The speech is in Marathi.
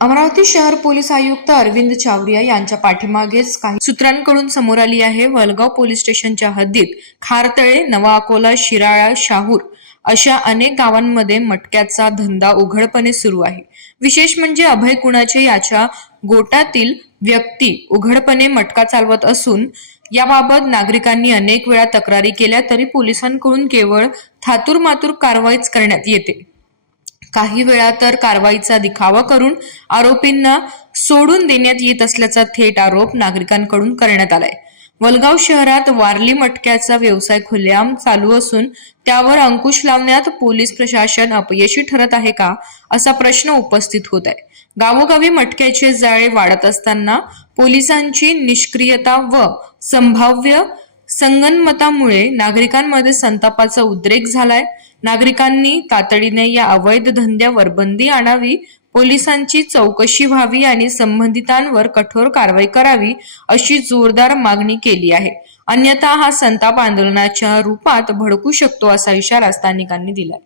अमरावती शहर पोलीस आयुक्त अरविंद चावरिया यांच्या पाठीमागेच काही सूत्रांकडून समोर आली आहे. वलगाव पोलीस स्टेशनच्या हद्दीत खारतळे नवा अकोला शिराळा शाहूर अशा अनेक गावांमध्ये मटक्याचा धंदा उघडपणे सुरू आहे. विशेष म्हणजे अभय कुणाचे याच्या गोटातील व्यक्ती उघडपणे मटका चालवत असून याबाबत नागरिकांनी अनेक वेळा तक्रारी केल्या तरी पोलिसांकडून केवळ थातूर मातूर कारवाईच करण्यात येते. काही वेळा तर कारवाईचा दिखावा करून आरोपींना सोडून देण्यात येत असल्याचा थेट आरोप नागरिकांकडून करण्यात आलाय. वलगाव शहरात वारली मटक्याचा व्यवसाय खुलेआम चालू असून त्यावर अंकुश लावण्यात पोलीस प्रशासन अपयशी ठरत आहे का असा प्रश्न उपस्थित होत आहे. गावोगावी मटक्याचे जाळे वाढत असताना पोलिसांची निष्क्रियता व संभाव्य संगनमतामुळे नागरिकांमध्ये संतापाचा उद्रेक झालाय. नागरिकांनी तातडीने या अवैध धंद्यावर बंदी आणावी पोलिसांची चौकशी व्हावी आणि संबंधितांवर कठोर कारवाई करावी अशी जोरदार मागणी केली आहे. अन्यथा हा संताप आंदोलनाच्या रूपात भडकू शकतो असा इशारा स्थानिकांनी दिलाय.